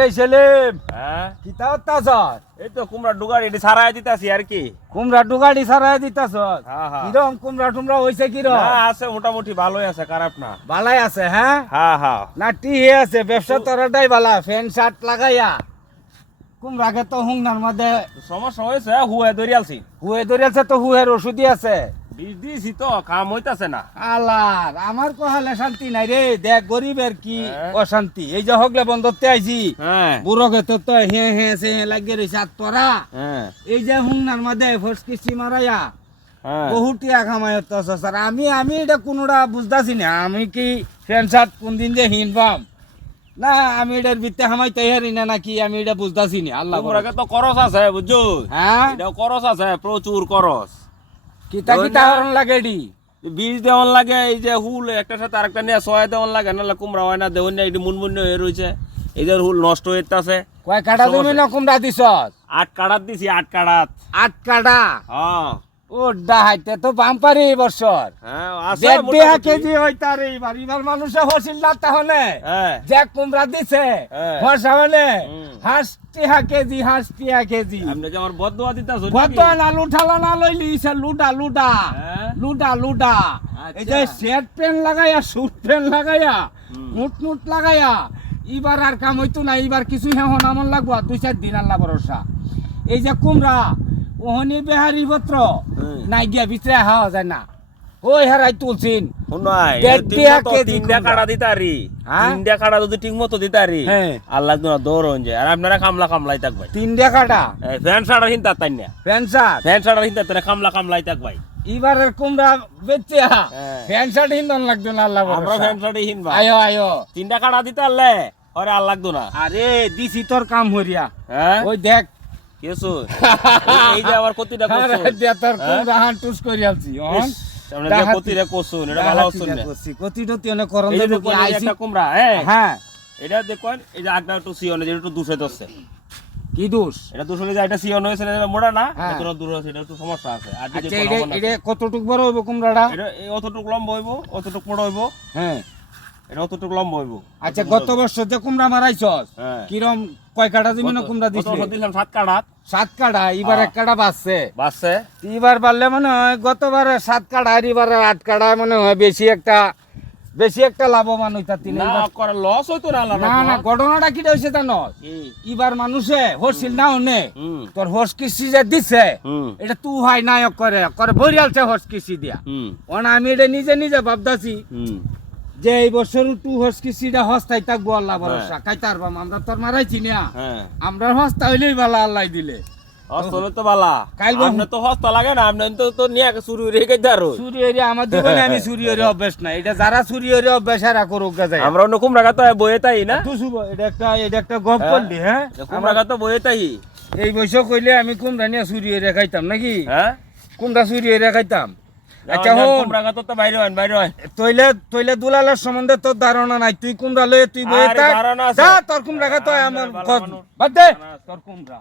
এই সেলিম হ্যাঁ? কিতা অত্যাচার এই তো কুমড়া এটি সারাই দিতাছি আর কি? কুমড়া ডুগাড়ি ছাড়াই দিতাছ? হ্যাঁ, হ্যাঁ। কিরম কুমড়া টুমড়া হইছে কিরম? না আছে মোটামুটি ভালোই আছে খারাপ না। বালাই আছে হ্যাঁ? হ্যাঁ হ্যাঁ। না টি হে আছে ব্যবসা তোরাটাই বালা ফ্যান শার্ট লাগাইয়া। কুমড়াকে তো হুংনার মধ্যে সমস্যা হয়েছে হুয়ে দরিয়ালছি হুয়ে ধরেছে তো হুয়ের ওষুধই আছে। বীজ দিয়েছি তো কাম হইতাছে না। আল্লাহ আমার কহালে শান্তি নাই রে। দেখ গরিবের কি হ্যাঁ। অশান্তি। এই যে হগলে বন্ধতে আইছি হ্যাঁ। বুড়োকে তো তো হে হে সে লাগিয়ে রয়েছে আর তোরা? হ্যাঁ। এই যে হুংনার মধ্যে ফসকিসি মারাইয়া হ্যাঁ। বহুত টিয়া কামাই তো স্যার। আমি আমি এটা কোনোটা বুঝতেছি না। আমি কি ফ্যান শার্ট কোন দিন যে হিনবাম না আমি এটার ভিত্তে হামাই তৈরি না নাকি? আমি এটা বুঝতেছি না। আল্লাহ তো করস আছে বুঝছ হ্যাঁ? এটাও করস আছে প্রচুর করস। কিতা কিতা হরণ লাগে ডি বীজ দেওয়ান লাগে এই যে হুল একটা সাথে আরেকটা নিয়ে সহায় দেওয়ান লাগে নাহলে কুমড়া হয় না দেওয়ান না এটি মুনমুন হয়ে রয়েছে। এদের হুল নষ্ট হইতাছে। কয় কাটা। তুমি না কুমড়া দিছ আট কাড়াত দিছি আট কাড়াত। আট কাটা হ্যাঁ। ও ডাহাইতে তো বাম্পারি এই বছর। হ্যাঁ দেড় কেজি হয় তার এইবার। এবার মানুষে হসিল না তাহলে। হ্যাঁ। যে কুমড়া দিছে হ্যাঁ। হসা হলে। হুম। কেজি আমার বদুয়া না লুঠালো না লইলি সে হ্যাঁ? লুটা লুটা আচ্ছা। এই যে প্যান্ট লাগাইয়া স্যুট প্যান্ট লাগাইয়া মুট মুট লাগাইয়া এবার আর কাম হইতো না এবার কিছু হেহন আমন লাগবো দুই চার দিন আল্লাহ ভরসা। এই যে কুমড়া ওহনি বেহারি পত্র। নাই গিয়া ভিতরে হাওয়া যায় না। ওই হারাই তুলছিন তিনটা হ্যাঁ? যদি ঠিক মতো দিতারি হ্যাঁ। আল্লাহ দিনা দৌড় যায়। আর আপনারা কামলা কামলাই ফ্যান সাড়া তাই না? ফ্যান সাড়া তাই কামলা এবারের কুমড়া বেচিয়া হ্যাঁ। ফ্যান শার্ট হিন্দন লাগতো না আল্লাহ আমরা ভরসা। ফ্যান সাড়া হিনবা আয়ো আয়ো। তিনটা কাড়া দিতে আল্লে আরে আর লাগতো না। আরে দিছি তোর কাম হরিয়া হ্যাঁ? ওই দেখ কিছু এই যে আমার কতিটা করছ। হ্যাঁ? কুমড়া হান টুস করি আলছি অন সামনে যে কতিটা করছ এটা ভালো হচ্ছে না। করন এই যে দেবো কি আইছি? একটা কুমড়া হ্যাঁ? হ্যাঁ। এটা দেখুন এই যে আগটা একটু সিয়নে যে একটু দুশে দশে কি দোষ? এটা দুশো যে এটা সিয়ন হয়েছে এটা মোড়া না হ্যাঁ। এটা দূর আছে এটা একটু সমস্যা আছে। আর যদি আচ্ছা এটা কতটুক বড় হইব কুমড়াটা? এটা অতটুক লম্বা হইব অতটুক বড় হইব। হ্যাঁ। এটা অতটুক লম্বা হইব। আচ্ছা গত বছর যে কুমড়া মারাইছস হ্যাঁ। কিরম কয় কাটা জমি না কুমড়া দিছিস দিলাম সাত কাঠাত সাত কাটা এবার। এক কাটা বাঁচছে বাসছে এবার বাড়লে মনে হয় গতবারে সাত কাটা আর এবারে আট কাটা মনে হয় বেশি একটা বেশি একটা লাভবান হইতা তিনি না করে লস হইতো না না না ঘটনাটা কি হয়েছে জানো? এবার মানুষে হরছিল না হুম। তোর হোস কিস্তি যে দিছে এটা তু হয় নায়ক করে করে বরিয়ালছে হোস কিস্তি দিয়া। অন আমি এটা নিজে নিজে ভাবতাছি। যে এই বছর টু হোস কিস্তিটা হস্তাই থাকব আল্লাহ হ্যাঁ। ভরসা খাইতার বাম আমরা তোর মারাইছি না। হ্যাঁ। আমরা হস্তা হইলেই ভালো আল্লাহ দিলে। হস্ত হলে তো বালা। কাইল আপনি তো হস্ত লাগে না আপনি তো তো নিয়ে শুরু রেখে দারো চুরি এরিয়া আমার জীবনে আমি চুরি এরিয়া অভ্যাস নাই। এটা যারা চুরি এরিয়া অভ্যাস এরা করুক গা যায়। আমরা অন্য কুমড়া গাতো বয়ে তাই না? তো শুভ এটা একটা এটা একটা গপ হ্যাঁ। করলি হ্যাঁ? কুমড়া গাতো বয়ে তাই। এই বয়স কইলে আমি কোনটা নিয়ে চুরি এরিয়া খাইতাম নাকি? হ্যাঁ। কোনটা চুরি এরিয়া খাইতাম। আচ্ছা হোম কুমড়া তো বাইরে হয় বাইরে হয় তইলে তইলে দুলালের সম্বন্ধে তোর ধারণা নাই। তুই কুমড়া লয়ে তুই আরে থাক। যা তোর কুমড়া খাতো আমার। বাদ দে। তোর কুমড়া।